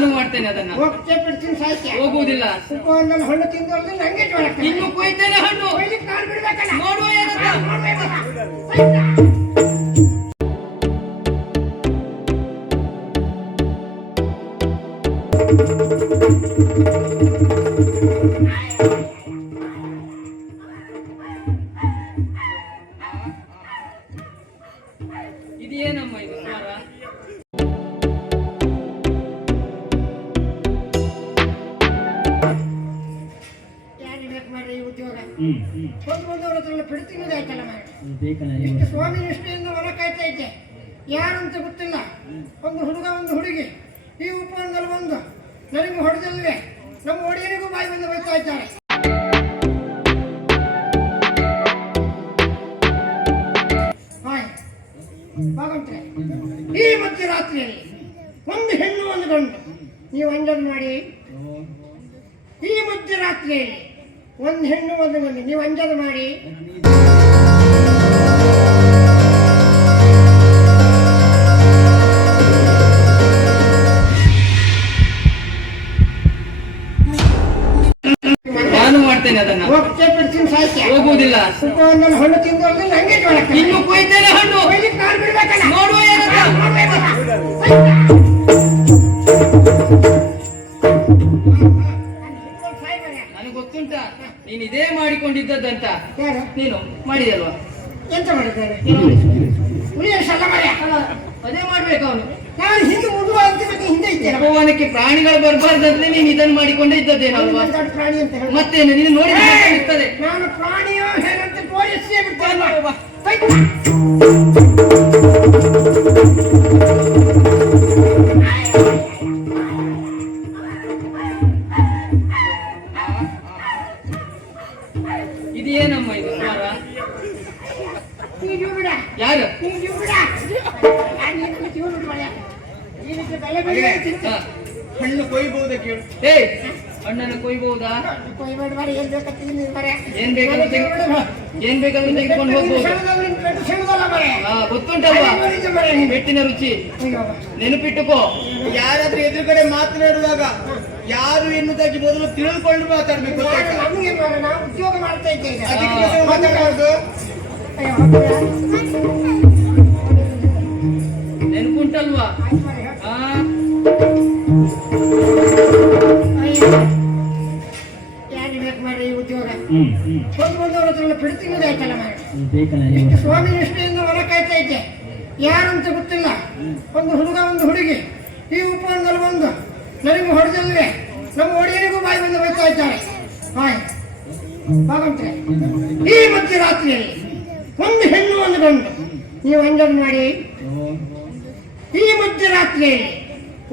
ನಾನು ಮಾಡ್ತೇನೆ ಅದನ್ನ. ಹೋಗ್ತೇ ಬಿಡ್ತೀನಿ ಸಾಯ್ತೆ. ಹೋಗುವುದಿಲ್ಲ. ಉಪವನದಲ್ಲಿ ಹಣ್ಣು ತಿಂದವ್ರಿಗೆ ನಂಗೆ ಜೋಳ. ಇನ್ನು ಕೊಯ್ತೇನೆ ಹಣ್ಣು. ಕೊಯ್ಲಿಕ್ಕೆ ನಾನು ಬಿಡ್ಬೇಕಲ್ಲ. ನೋಡುವ ಏನಂತ. ಇದೇನಮ್ಮ ಇದು ಸ್ವರ? ಬಂದವರ ಹತ್ರ ಬಿಡ್ತಿನ್ನೋದಾಯ್ತಲ್ಲ ಮಾಡಿ ಸ್ವಾಮಿ ನಿಷ್ಠೆಯಿಂದ ಹೊರ ಕಾಯ್ತಾ ಇದ್ದೆ. ಯಾರಂತ ಗೊತ್ತಿಲ್ಲ. ಒಂದು ಹುಡುಗ ಒಂದು ಹುಡುಗಿ ಈ ಉಪವನದಲ್ಲಿ ಬಂದು ನನಗೂ ಹೊಡೆದಲ್ವೇ ನಮ್ಮ ಒಡೆಯನಿಗೂ ಬಾಯಿ ಬಂದು ಬೈತಾ ಇದ್ದಾರೆ. ಭಾಗವಂತರೆ, ಈ ಮಧ್ಯರಾತ್ರಿಯಲ್ಲಿ ಒಂದು ಹೆಣ್ಣು ಒಂದು ಗಂಡು ನೀವು ಅಂಜಲ್ ಮಾಡಿ. ಈ ಮಧ್ಯರಾತ್ರಿಯಲ್ಲಿ ಒಂದು ಹೆಣ್ಣು ಒಂದು ಗಂಡು ನೀವು ಅಂಜಲ್ ಮಾಡಿ. ನಾನು ಮಾಡ್ತೇನೆ ಅದನ್ನ. ಹೋಗ್ತೇ ಬಿಡ್ತೀನಿ ಸಾಯ್ತೆ. ಹೋಗುವುದಿಲ್ಲ. ಉಪವನದಲ್ಲಿ ಹಣ್ಣು ತಿಂದವ್ರಿಗೆ ನಂಗೆ ಜೋಳ. ಇನ್ನು ಕೊಯ್ತೇನೆ ಹಣ್ಣು. ಕೊಯ್ಲಿಕ್ಕೆ ನಾನು ಬಿಡ್ಬೇಕಲ್ಲ. ನೋಡುವ ಏನಂತ. ನನಗೆ ಗೊತ್ತುಂಟ ನೀನು ಇದೇ ಮಾಡಿಕೊಂಡಿದ್ದದಂತ. ನೀನು ಮಾಡಿದಲ್ವಾ? ಎಂತ ಮಾಡಿದ್ದಾರೆ? ಉಳಿಯಲ್ಲ ಮರ್ಯ. ಅದೇ ಮಾಡ್ಬೇಕು ಅವನು. ನಾನು ಹಿಂದೆ ಮುಂದುವ ಅಂತಿಮಕ್ಕೆ ಹಿಂದೆ ಇದ್ದೇನೆ. ಭಗವಾನಕ್ಕೆ ಪ್ರಾಣಿಗಳು ಬರಬಾರ್ದಂದ್ರೆ ನೀನು ಇದನ್ನು ಮಾಡಿಕೊಂಡೇ ಇದ್ದದ್ದೇನಲ್ವಾ? ಪ್ರಾಣಿ ಅಂತ ಹೇಳಿ ಮತ್ತೇನು ನೀನು ನೋಡಿ ಇರ್ತದೆ. ನಾನು ಪ್ರಾಣಿಯೋ ಹೇಗಂತ ತೋರಿಸೇ ಬಿಡ್ತೇನೆ. ಇದೇನಮ್ಮ ಇದು ಸ್ವರ? ಯಾರು? ಹಣ್ಣು ಕೊಯ್ಬಹುದ ಕೇಳು. ಏ ಹಣ್ಣನ್ನು ಕೊಯ್ಬಹುದಾ? ಏನ್ ಬೇಕಾದ್ರೂ ತೆಗೆದುಕೊಂಡು ಹೋಗ್ಬೋದು. ಗೊತ್ತುಂಟಲ್ವಾ ಪೆಟ್ಟಿನ ರುಚಿ? ನೆನಪಿಟ್ಟುಕೋ. ಯಾರಾದ್ರೂ ಎದುರುಗಡೆ ಮಾತನಾಡುವಾಗ ಯಾರು ಎನ್ನುವುದಾಗಿ ಮೊದಲು ತಿಳಿದುಕೊಂಡು ಮಾತಾಡ್ಬೇಕು. ಉದ್ಯೋಗ ಮಾಡ್ತಾ ಇದ್ದೇವೆ. ಮಾತಾಡೋದು ನೆನಪುಂಟಲ್ವಾ? ಯಾರು ಬೇಕು ಮಾಡ್ರಿ ಈ ಉದ್ಯೋಗ? ಬಂದವರ ಹತ್ರ ಬಿಡ್ತಿನ್ನೋದಾಯ್ತಲ್ಲ ಮಾಡಿ ಸ್ವಾಮಿ ನಿಷ್ಠೆಯಿಂದ ಹೊರ ಕಾಯ್ತಾ ಇದ್ದೆ. ಯಾರಂತ ಗೊತ್ತಿಲ್ಲ. ಒಂದು ಹುಡುಗ ಒಂದು ಹುಡುಗಿ ಈ ಉಪವನದಲ್ಲಿ ಬಂದು ನನಗೂ ಹೊಡೆದಲ್ವೇ ನಮ್ಮ ಒಡೆಯನಿಗೂ ಬಾಯಿ ಬಂದು ಬೈತಾ ಇದ್ದಾರೆ. ಭಾಗವಂತರೆ, ಈ ಮಧ್ಯರಾತ್ರಿಯಲ್ಲಿ ಒಂದು ಹೆಣ್ಣು ಒಂದು ಗಂಡು ನೀವು ಅಂಜಲ್ ಮಾಡಿ. ಈ ಮಧ್ಯರಾತ್ರಿಯಲ್ಲಿ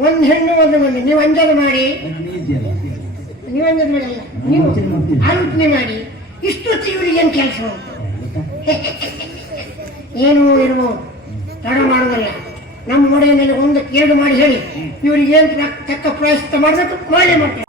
ಒಂದು ಹೆಣ್ಣು ಒಂದು ಗಂಡು ನೀವು ಅಂಜಲ್ ಮಾಡಿ. ನೀವು ಅಂಜಲ್ ಮಾಡಿ ಅಲ್ಲ, ನೀವು ಆಲೋಚನೆ ಮಾಡಿ. ಇಷ್ಟೊತ್ತು ಇವರಿಗೆ ಏನು ಕೆಲಸ ಉಂಟು? ಏನೂ ಇರ್ಬೋದು, ತಡ ಮಾಡೋದಲ್ಲ. ನಮ್ಮ ಒಡೆಯನಲ್ಲಿ ಒಂದು ಕೇಳು ಮಾಡಿ ಹೇಳಿ ಇವರಿಗೆ ಏನು ತಕ್ಕ ಪ್ರಾಯಶ್ಚಿತ್ತ ಮಾಡಬೇಕು ಮಾಡೇ ಮಾಡ್ತಾರೆ.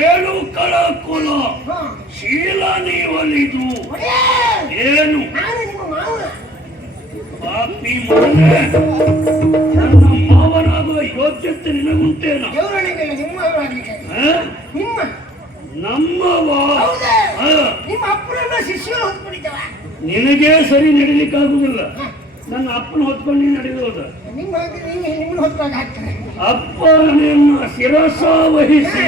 ಏಳು ಕಳ ಕುಲ ಶೀಲ ನೀವಲಿದು ಏನು ನಾನು ನಿಮ್ಮ ಮಾವ. ಪಾಪಿ ಮಗನೇ, ನನ್ನ ಮಾವನಾಗುವ ಯೋಗ್ಯತೆ ನಿನಗುಂಟೇನ? ದೇವರೊಳಗೆಲ್ಲ ನಿಮ್ಮ ಆಗ್ಲಿಕ್ಕೆ ನಿಮ್ಮ ನಮ್ಮವ ಹೌದೇ? ಹ. ನಿಮ್ಮ ಅಪ್ಪನ ಶಿಷ್ಯರು ಹೊತ್ಕೊಂಡಿದ್ದವ ನಿನಗೇ ಸರಿ ನಡಿಲಿಕ್ಕಾಗುದಿಲ್ಲ. ನನ್ನ ಅಪ್ಪನ ಹೊತ್ಕೊಂಡು ನೀನು ನಡೆಯೋದು. ನಿಮ್ಮ ನಿಮ್ಮನ್ನು ಹೊತ್ಕೊಂಡು ಹಾಕ್ತಾರೆ. ಅಪ್ಪ ನಿನ್ನ ಶಿರಸ ವಹಿಸಿ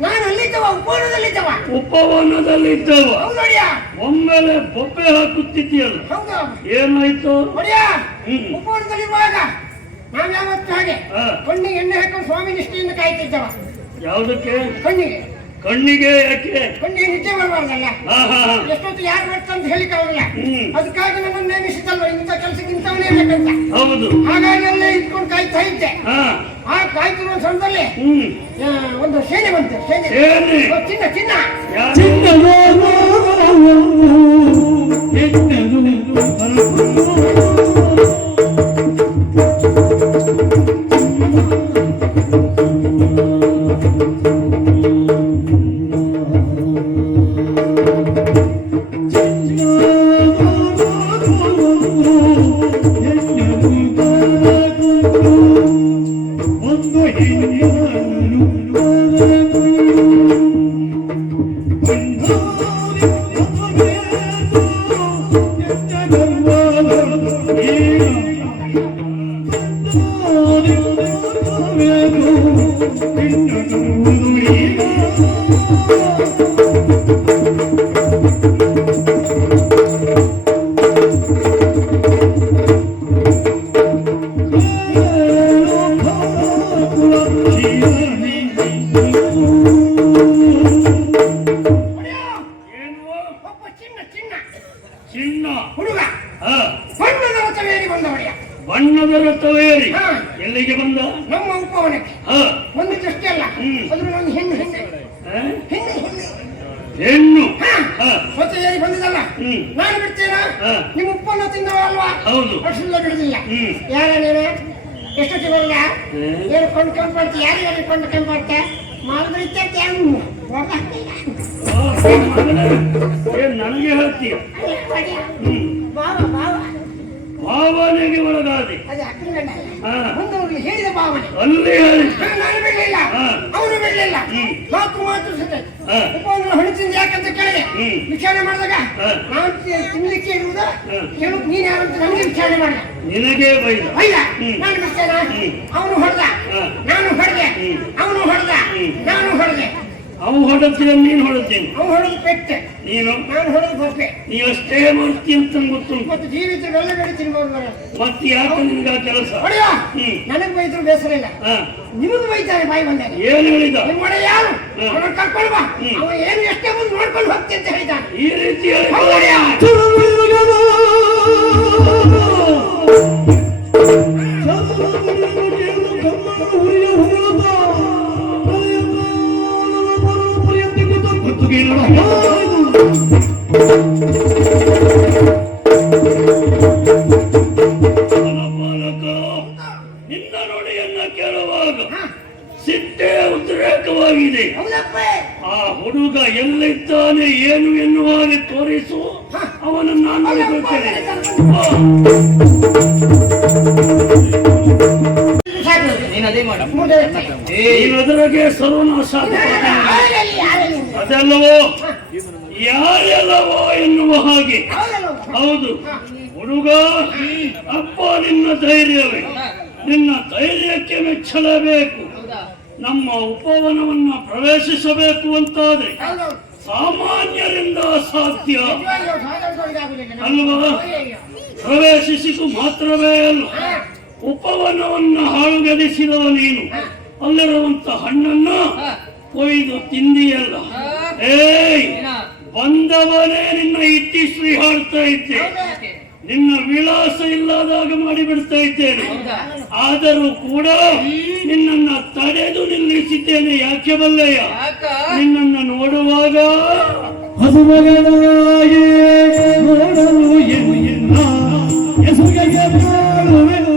ನಾನು ಅಲ್ಲಿದ್ದವ, ಉಪವನದಲ್ಲಿದ್ದವ. ಉಪವನದಲ್ಲಿದ್ದವ. ಹೌದೊಡಿಯ? ಒಮ್ಮೆಲೆ ಬೊಬ್ಬೆ ಹಾಕುತ್ತಿದ್ದೀಯಲ್ಲ, ಹೌದು. ಏನಾಯ್ತು? ಒಡಿಯ, ಹ್ಮ್. ಉಪವನದಲ್ಲಿರುವಾಗ ನಾವು ಯಾವತ್ತು ಹಾಗೆ ಹ. ಕಣ್ಣಿಗೆ ಎಣ್ಣೆ ಹಾಕೊಂಡು ಸ್ವಾಮಿ ನಿಷ್ಠೆಯಿಂದ ಕಾಯ್ತಿದ್ದವ. ಯಾವುದಕ್ಕೆ? ಕಣ್ಣಿಗೆ ಕಣ್ಣಿಗೆ ಯಾಕೆ? ಕಣ್ಣಿಗೆ ನಿದ್ದೆ ಬರಬಾರ್ದಲ್ಲ. ಹಾ ಹಾ ಹಾ. ಎಷ್ಟೊತ್ತು ಯಾರು ಬರ್ತಂತ ಹೇಳಿಕ್ಕಾಗಲ್ಲ. ಹ್ಮ್. ಅದಕ್ಕಾಗಿ ನನ್ನನ್ನು ನೇಮಿಸಿದಲ್ವ, ಇಂಥ ಕೆಲಸಕ್ಕೆ ಇಂಥವನೇ ಬೇಕಂತ. ಹೌದು. ಹಾಗಾಗಿ ಅಲ್ಲೇ ಇಟ್ಕೊಂಡು ಕಾಯ್ತಾ ಇದ್ದೆ. ಹಾ. ಆ ಕಾಯ್ತಿರುವ ಸಮಯದಲ್ಲಿ ಹ್ಮ್. ಒಂದು ಸೇನೆ ಬಂತು. ಸೇನೆ ಸೇನೆ? ಓ, ಚಿನ್ನ ಚಿನ್ನ ಚಿನ್ನ ಹುಡುಗ ಹಾ. ಬಣ್ಣದ ರಥವೇರಿ ಬಂದ ಒಡೆಯ. ಬಣ್ಣದ ರಥವೇರಿ ಹಾ. ಎಲ್ಲಿಗೆ ಬಂದ? ನಮ್ಮ ಉಪವನಕ್ಕೆ. ಹಾ. ಒಂದು ದೃಷ್ಟಿ ಅಲ್ಲ, ಹ್ಮ್. ಅದ್ರ ಒಂದು ಹೆಣ್ಣು ಹೆಣ್ಣು ಹಾ? ಹೆಣ್ಣು ಹೆಣ್ಣು ಹೆಣ್ಣು ಹಾ. ಹಾ. ಮತ್ತೆ ಏರಿ ಬಂದಿದ್ದಲ್ಲ. ಹ್ಮ್. ನಾನು ಬಿಡ್ತೇನಾ? ಹಾ. ನಿಮ್ಮ ಉಪ್ಪನ್ನ ತಿಂದವ ಅಲ್ವಾ? ಹೌದು. ಅಷ್ಟೆಲ್ಲ ಬಿಡುದಿಲ್ಲ. ಹ್ಮ್. ಯಾರ ನೀನು? ಎಷ್ಟೊತ್ತಿ ಬರಲ್ಲ? ಹ್ಮ್. ಏನು ಕೊಂಡು ಕೆಂಪು ಮಾಡ್ತಿ? ಯಾರಿಗಾರಿ ಕೊಂಡು ಕೆಂಪು ಮಾಡ್ತೆ? ಮಾಲ್ಗಳು ಇತ್ಯಾರ್ತಿ ಹೆಣ್ಣು ಹೊಡೆದ ಹಾಕ್ತೀಗ. ಏನ್ ನನಗೆ ಹೇಳ್ತೀಯ? ಹ್ಮ್. ಬಾವ ಬಾವ ಭಾವನೆಗೆ ಒಳಗಾದೆ. ಅದೇ ಅಕ್ಕನ ಗಂಡ ಹಾ. ಮುಂದವ್ರಿಗೆ ಹೇಳಿದ ಭಾವನೆ. ಅಲ್ಲಿ ಹೇಳಿ. ನಾನು ಬಿಡ್ಲಿಲ್ಲ, ಹಾ. ಅವನು ಬಿಡ್ಲಿಲ್ಲ. ಹ್ಮ್. ಮಾತು ಸತೆ ಹಾ. ಉಪವನ ಹಣ್ಣು ತಿಂದು ಯಾಕಂತ ಕೇಳಿದೆ. ಹ್ಮ್. ವಿಚಾರಣೆ ಮಾಡಿದಾಗ ಹಾ. ನಾನು ತಿನ್ಲಿಕ್ಕೆ ಇರುವುದ ಹಾ. ಹೇಳು ನೀನು ಯಾರಂತ ನನಗೆ ವಿಚಾರಣೆ ಮಾಡಿದ. ನಿನಗೆ ಬೈದ. ಅಯ್ಯ ಹ್ಮ್. ನಾನು ಬಿಡ್ತೇನ? ಹ್ಮ್. ಅವನು ಹೊಡೆದ, ಹಾ. ನಾನು ಹೊಡೆದೆ. ಹ್ಮ್. ಅವನು ಹೊಡೆದ, ಹ್ಮ್. ನಾನು ಹೊಡೆದೆ. ಅವು ಹೊಡೆದ್ರೆ ನೀನು ಹೊಡೆತೀನಿ. ಅವನು ಹೊಡೆದು ಪೆಟ್ಟೆ, ನೀನು ನಾನು ಹೊಡೆದು ಗೊಪ್ಪೆ. ನೀವಷ್ಟೇ ಮಾಡ್ತಿ ಅಂತ ಗೊತ್ತುಂಟು. ಮತ್ತು ಜೀವಿತ ಬೆಲ್ಲ ಬೆಳೆ ತಿನ್ಬೋದು ಬರ. ಮತ್ತೆ ಯಾಕೆ ನಿನ್ಗೆ ಆ ಕೆಲಸ? ಹೊಡೆಯ ಹ್ಮ್. ನನಗೆ ಬೈದ್ರು ಬೇಸರ ಇಲ್ಲ, ಹಾ. ನಿಮಗೂ ಬೈತಾರೆ ಬಾಯಿ ಬಂದಾಗ. ಏನ್ ಹೇಳಿದ? ನಿಮ್ಮ ಒಡೆ ಯಾರು? ಹ್ಮ್. ಅವನು ಕರ್ಕೊಂಡು ಬಾ. ಹ್ಮ್. ಅವ ಏನು ಎಷ್ಟೇ ಮುಂದೆ ನೋಡ್ಕೊಂಡು ಹೋಗ್ತೀನಿ ಅಂತ ಹೇಳಿದ್ದಾನೆ. ಈ ರೀತಿ ಹೇಳಿದ? ಹೌದಯ್ಯ. ನಿನ್ನ ನುಡಿಯನ್ನ ಕೇಳುವಾಗ ಸಿಟ್ಟೆ ಉದ್ರೇಕವಾಗಿದೆ. ಹೌದಪ್ಪ. ಆ ಹುಡುಗ ಎಲ್ಲಿದ್ದಾನೆ ಏನು ಎನ್ನುವ ಹಾಗೆ ತೋರಿಸು, ಅವನನ್ನು ನಾನು ನೋಡಿಕೊಳ್ತೇನೆ. ನೀನ್ ಅದೇ ಮಾಡು. ಮುಂದೆ ನೀನು ಅದರಾಗೆ ಸರ್ವನಾಶ ಯಾರಲ್ಲಿ ಯಾರಲ್ಲಿ ಅದೆಲ್ಲವೋ ಯಾರೆಲ್ಲವೋ ಎನ್ನುವ ಹಾಗೆ. ಹೌದು ಹುಡುಗ, ಅಪ್ಪ ನಿನ್ನ ಧೈರ್ಯವೇ, ನಿನ್ನ ಧೈರ್ಯಕ್ಕೆ ಮೆಚ್ಚಲೇಬೇಕು. ನಮ್ಮ ಉಪವನವನ್ನ ಪ್ರವೇಶಿಸಬೇಕು ಅಂತಾದ್ರೆ ಸಾಮಾನ್ಯರಿಂದ ಅಸಾಧ್ಯ ಅಲ್ವಾ? ಪ್ರವೇಶಿಸಿತು ಮಾತ್ರವೇ ಅಲ್ಲ, ಉಪವನವನ್ನ ಹಾಳುಗೆಡಿಸಿದವ ನೀನು. ಅಲ್ಲಿರುವಂತ ಹಣ್ಣನ್ನ ಕೊಯ್ದು ತಿಂದಿಯಲ್ಲ. ಏಯ್, ಬಂದವನೇ ನಿನ್ನ ಇತ್ತಿಶ್ರೀ ಹಾಡ್ತಾ ಇದ್ದೆ, ನಿನ್ನ ವಿಳಾಸ ಇಲ್ಲದಾಗ ಮಾಡಿಬಿಡ್ತಾ ಇದ್ದೇನೆ. ಆದರೂ ಕೂಡ ನಿನ್ನನ್ನ ತಡೆದು ನಿಲ್ಲಿಸಿದ್ದೇನೆ. ಯಾಕೆ ಬಲ್ಲೆಯ? ನಿನ್ನನ್ನು ನೋಡುವಾಗ ಹಸುಮಗನಾಗಿ ನೋಡಲು ಎನ್ನಿಲ್ಲ ಹೆಸುಗೆಗೆ ನೋಡುವೆನು.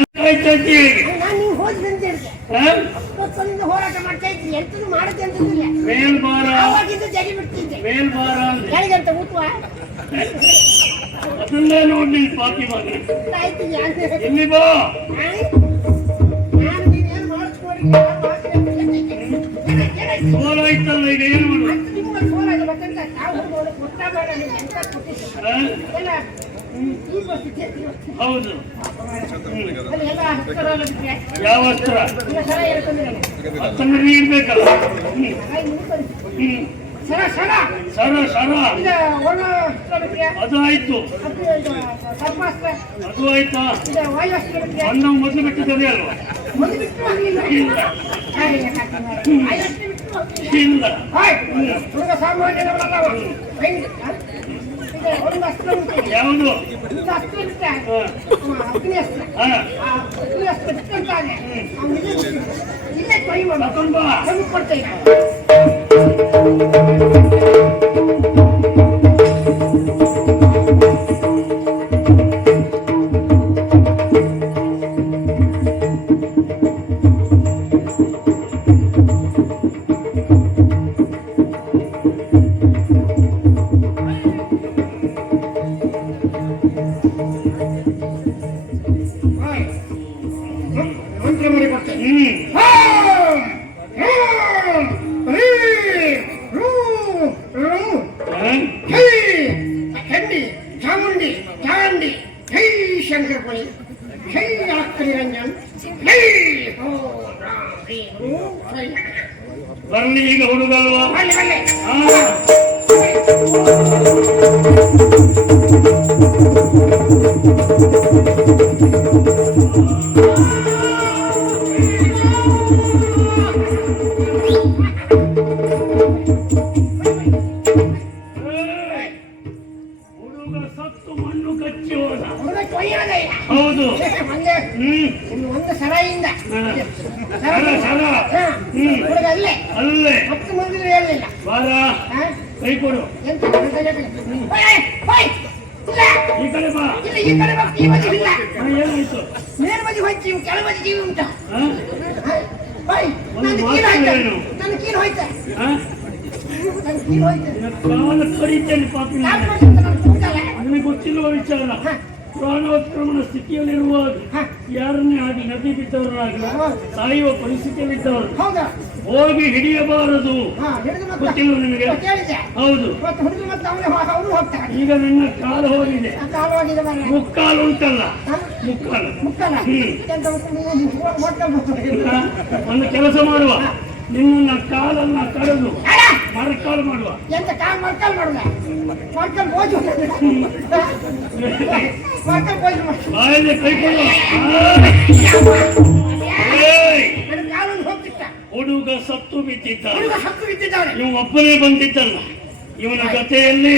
ನಾನು ನೀವು ಹೋದ್ರಿ ಅಂತ ಹೇಳಿದೆ. ಇವತ್ತೊಂದು ಹೋರಾಟ ಮಾಡ್ತಾ ಇದ್ರಿ, ಎಂತದ್ದು ಮಾಡದೆ ಅಂತಂದಿಲ್ಲ. ಮೇಲ್ಬಾರ ಆವಾಗಿಂದ ಜಗಿ ಬಿಡ್ತಿದ್ದೆ. ಮೇಲ್ಬಾರ ಅಂದ್ರೆ ಯಾರಿಗಂತ ಊಟವಾ? ಅದನ್ನೇ ನೋಡಿ ಪಾಪಿ ಮಗ ಆಯ್ತು, ಯಾಕೆ? ಇಲ್ಲಿ ಬಾ. ನಾನು ನೀನೇನು ಮಾಡಿಸ್ಕೊಡಿ, ಸೋಲಾಯ್ತಲ್ಲ, ಈಗ ಏನು ಮಾಡು? ನಿಮ್ಗೆ ಸೋಲಾಗಿ ಬರ್ತಂತ ನಾವು ಗೊತ್ತಾಗಬೇಡ, ನೀವು ಎಂತ ಕೊಟ್ಟಿದ್ದೀರ ಎಲ್ಲ ಈ ಬರ್ತಿದ್ದೆ. ಹೌದು. ಅಲ್ಲಿ ಎಲ್ಲ ಹಸ್ತರಲ್ಲ ಬಿಟ್ಟರೆ ಯಾವ ಅಸ್ತ್ರ? ಈಗ ಸರ ಹೇಳ್ಕೊಂಡಿದ್ದಾನೆ. ಅತ್ತಂದ್ರೆ ನೀಡ್ಬೇಕಲ್ಲ. ಸರ ಸರ ಸರ ಸರ ಈಗ ಒಣ ಅಸ್ತ್ರ ಬಿಟ್ಟರೆ ಅದು ಆಯ್ತು. ಅದು ಇದು ಸರ್ಪಾಸ್ತ್ರ, ಅದು ಆಯ್ತಾ? ಈಗ ವಾಯುಸ್ತ್ರ ಬಿಟ್ಟರೆ ಅನ್ನ ಮೊದಲು ಬಿಟ್ಟಿದ್ದದೇ ಅಲ್ವಾ? ಒಂದು ಬಿಟ್ಟು ಆಗಲಿಲ್ಲ. ಇಲ್ಲ ವಾಯುಸ್ತ್ರ ಬಿಟ್ಟು ಹೋಗ್ಲಿಲ್ಲ. ಇಲ್ಲ. ಹುಡುಗ ಸಾಮಾನ್ಯನವರಲ್ಲ ಅವರು. ಈಗ ಒಂದು ಅಸ್ತ್ರ ಉಂಟು. ಯಾವುದು? ಒಂದು ಅಸ್ತ್ರ ಬಿಟ್ಟರೆ ಅಗ್ನಿ ಅಸ್ತ್ರ. ಹಾ, ಆ ಅಗ್ನಿ ಅಸ್ತ್ರ ಬಿಟ್ಟಂತಾನೆ ಅವನಿಗೆ ಇಲ್ಲೇ ಟ್ರೈ ತಗೊಂಡ್ ಬಾ. ಮಾಡಿ ಕೊಡ್ತೇನೆ. ಮಂತ್ರ ಮಾಡಿ ಕೊಡ್ತೇನೆ. ಚಂಡಿ ಚಾಮುಂಡಿ ಚಾಂಡಿ ಜೈ ಶಂಕರ ಪುರಿ ಜೈ ಆಕ್ರಿ ರಂಜನ್ ಜೈ ಹೋ ರಾಮ. ಬರ್ಲಿ ಈಗ ಹುಡುಗಲ್ವಾ? ಬಲ್ಲೆ ಬಲ್ಲೆ ಹುಡುಗ ಸತ್ತು ಮಣ್ಣು ಕಚ್ಚಿ ಹೋದ. ಹುಡುಗ ಕೊಯ್ಯೋದಯ್ಯ. ಹೌದು. ಒಂದೇ ಒಂದು ಸರಾಯಿಂದ ಸರ ಸರ. ಹುಡುಗ ಅಲ್ಲೇ ಅಲ್ಲೇ 10 ಮಂದಿ ಹೇಳಲಿಲ್ಲ. ಬಾರ, ಕೈ ಕೊಡು. ಎಂತ ಈ ಕಡೆ ಬಾ. ಇಲ್ಲ ಈ ಕಡೆ ಬಾ, ಈ ಬದಿ ಇಲ್ಲ. ಏನಾಯ್ತು? ಮೇಲ್ ಬದಿ ಹೋಯ್ತು, ಕೆಳ ಬದಿ ಜೀವಿ ಉಂಟು. ಹಾ? ನನ್ನ ಕೀಲು ಹೋಯ್ತು, ನನ್ನ ಕೀಲು ಹೋಯ್ತು, ಹಾ? ನನ್ನ ಕೀಲು ಹೋಯ್ತು. ಕಾಲ ಕಡಿತೇನೆ ಪಾಪಿ. ಯಾಕೆ ಮಾಡ್ತಿದ್ದೆ ನನ್ನ ಕೂದಲ? ನನಗೆ ಗೊತ್ತಿಲ್ವ ವಿಚಾರ. ಪ್ರಾಣೋತ್ಕ್ರಮಣ ಸ್ಥಿತಿಯಲ್ಲಿರುವಾಗ ಹ. ಯಾರನ್ನೇ ಆಗಿ ನದಿ ಬಿದ್ದವರಾಗಲಿ ಸಾಯುವ ಪರಿಸ್ಥಿತಿಯಲ್ಲಿದ್ದವರು ಹೌದಾ ಹೋಗಿ ಹಿಡಿಯಬಾರದು. ಹಾ ಹಿಡಿದು ಮತ್ತೆ ಗೊತ್ತಿಲ್ಲ ನಿನಗೆ? ಕೇಳಿದೆ ಹೌದು. ಮತ್ತೆ ಹುಡುಗಿ ಮತ್ತೆ ಅವರು ಹೋಗ್ತಾರೆ ಈಗ ನನ್ನ ಕಾಲು ಹೋಗಿದೆ, ಆ ಕಾಲವಾಗಿದೆ ಮಾರ್ರೆ. ಮುಕ್ಕಾಲು ಉಂಟಲ್ಲ, ಹ? ಮುಕ್ಕಾಲು. ಮುಕ್ಕಲ್ಲ ಎಂತ ಇಲ್ಲ, ಒಂದು ಕೆಲಸ ಮಾಡುವ, ನಿನ್ನ ಕಾಲನ್ನ ಕಳೆದು ಮರಕಾಲು ಮಾಡುವ. ಎಂತ ಕಾಲ್ ಮರ್ಕಲ್ ಮಾಡುದ ಮರ್ಕಲ್ ಬೋಜು ಮರ್ಕಲ್ ಬೋಜು ಬಾಯಲ್ಲಿ ಕೈ ಕೊಡುವ. ನನ್ನ ಕಾಲನ್ನು ಹೋಗ್ತಿತ್ತ ಹುಡುಗ ಸತ್ತು ಬಿದ್ದಿದ್ದಾನೆ, ಹುಡುಗ ಹತ್ತು ಬಿದ್ದಿದ್ದಾನೆ ಇವ ಒಬ್ಬನೇ ಬಂದಿದ್ದಲ್ಲ, ಇವನ ಜೊತೆಯಲ್ಲಿ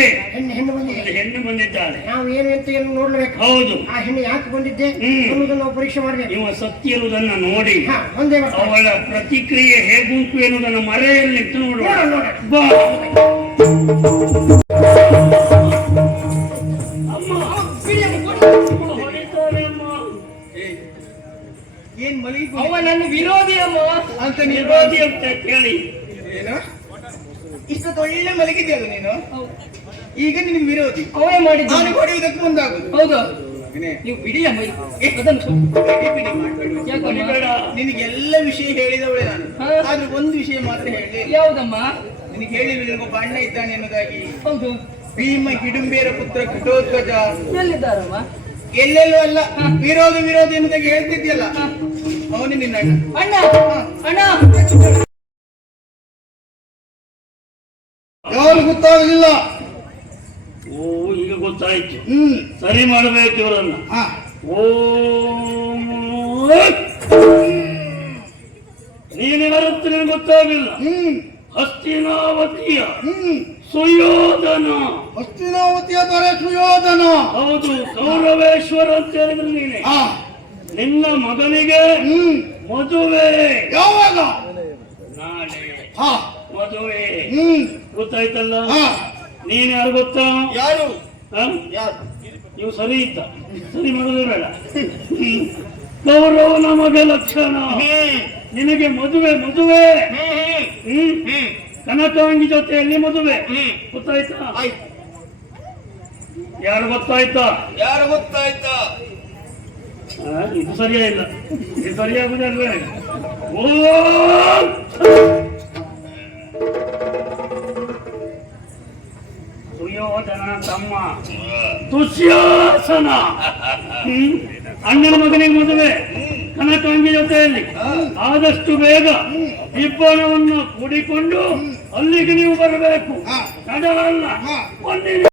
ಹೆಣ್ಣು ಬಂದಿದೆ. ಒಂದು ಹೆಣ್ಣು ಬಂದಿದ್ದಾಳೆ. ನಾವು ಏನು ಅಂತ ಏನು ನೋಡ್ಬೇಕು. ಹೌದು. ಆ ಹೆಣ್ಣು ಯಾಕೆ ಬಂದಿದ್ದೆ ಹ್ಮ್. ಅನ್ನೋದನ್ನ ನಾವು ಪರೀಕ್ಷೆ ಮಾಡ್ಬೇಕು. ಇವ ಸತ್ತಿರುವುದನ್ನ ನೋಡಿ ಹಾ ಒಂದೇ ಬರ್ತಾರೆ. ಅವಳ ಪ್ರತಿಕ್ರಿಯೆ ಹೇಗುಂಟು ಎನ್ನುವುದನ್ನ ಮರೆಯಲ್ಲಿಟ್ಟು ನೋಡುವ. ನೋಡ. ಬಾ. ಅಮ್ಮ ಹೊಡಿತಾಳೆ ಅಮ್ಮ. ಏನ್ ಮಲಗಿ ಅವ ನನ್ನ ವಿರೋಧಿ ಅಮ್ಮ. ಅಂತ ವಿರೋಧಿ ಅಂತ ಕೇಳಿ ಏನು ಇಷ್ಟೊತ್ತು ಒಳ್ಳೆ ಮಲಗಿದ್ಯಲ್ಲ ನೀನು, ಈಗ ನಿನಗೆ ವಿರೋಧಿ. ಅವೇ ಮಾಡಿದ್ದು. ನಾನು ಹೊಡೆಯುವುದಕ್ಕೆ ಮುಂದಾಗುದು. ಹೌದು, ಮಗನೇ, ನೀವು ಬಿಡಿ ಅಮ್ಮ. ಅದನ್ನು ಗಡಿಬಿಡಿ ಮಾಡ್ಬೇಡ. ಯಾಕಮ್ಮ? ಬೇಡ. ನಿನಗೆಲ್ಲ ವಿಷಯ ಹೇಳಿದವಳೆ ನಾನು, ಹಾ. ಆದ್ರೆ ಒಂದು ವಿಷಯ ಮಾತ್ರ ಹೇಳಿ. ಯಾವುದಮ್ಮ? ನಿನಗೆ ಹೇಳಿಲ್ಲ ಒಬ್ಬ ಅಣ್ಣ ಇದ್ದಾನೆ ಎನ್ನುವುದಾಗಿ. ಹೌದು, ಭೀಮ ಹಿಡುಂಬೇರ ಪುತ್ರ ಘಟೋತ್ಕಚ ಎಲ್ಲಿದ್ದಾರಮ್ಮ? ಎಲ್ಲೆಲ್ಲೂ ಅಲ್ಲ, ವಿರೋಧ ಎನ್ನುವುದಾಗಿ ಹೇಳ್ತಿದ್ಯಲ್ಲ, ಅವನು ನಿನ್ನ ಅಣ್ಣ. ಅಣ್ಣ ಅಣ್ಣ ಯಾರು ಗೊತ್ತಾಗಲಿಲ್ಲ. ಓ ಈಗ ಗೊತ್ತಾಯ್ತು. ಹ್ಮ್ ಸರಿ ಮಾಡಬೇಕು ಇವರನ್ನ. ಹಾ ಓಂ ನೀನು ಯಾರತ್ತು ನನಗೆ ಗೊತ್ತಾಗಿಲ್ಲ. ಹ್ಮ್ ಹಸ್ತಿನಾವತಿಯ ಹ್ಮ್ ಸುಯೋಧನ. ಹಸ್ತಿನಾವತಿಯ ದೊರೆ ಸುಯೋಧನ. ಹೌದು, ಕೌರವೇಶ್ವರ ಅಂತ ಹೇಳಿದ್ರೆ ನೀನೆ. ಹಾ ನಿನ್ನ ಮಗನಿಗೆ ಹ್ಮ್ ಮದುವೆ ಯಾವಾಗ? ನಾಳೆ ಹಾ ಮದುವೆ. ಹ್ಮ್ ಗೊತ್ತಾಯ್ತಲ್ಲ? ಹಾ ನೀನ್ ಯಾರು ಗೊತ್ತಾ? ಯಾರು? ಹ? ಯಾರು? ನೀವು ಸರಿ ಇದ್ದ, ಸರಿ ಮಾಡೋದು ಬೇಡ. ಕೌರವನ ಮಗ ಲಕ್ಷಣ, ನಿನಗೆ ಮದುವೆ ಮದುವೆ. ಕನಕಾಂಗಿ ಜೊತೆಯಲ್ಲಿ ಮದುವೆ. ಗೊತ್ತಾಯ್ತಾ? ಯಾರು ಗೊತ್ತಾಯ್ತಾ? ಯಾರು ಗೊತ್ತಾಯ್ತಾ? ಇದು ಸರಿಯೇ ಇಲ್ಲ, ಇದು ಸರಿಯಾಗುದಲ್ವೇ? ಓ ಸುಯೋಧನ ತಮ್ಮ ದುಶ್ಯಾಸನ. ಅಣ್ಣನ ಮಗನಿಗೆ ಮದುವೆ ಕನಕಾಂಗಿ ಜೊತೆಯಲ್ಲಿ. ಆದಷ್ಟು ಬೇಗ ಇಬ್ಬರವನ್ನು ಕೂಡಿಕೊಂಡು ಅಲ್ಲಿಗೆ ನೀವು ಬರಬೇಕು. ತಡ ಅಲ್ಲ.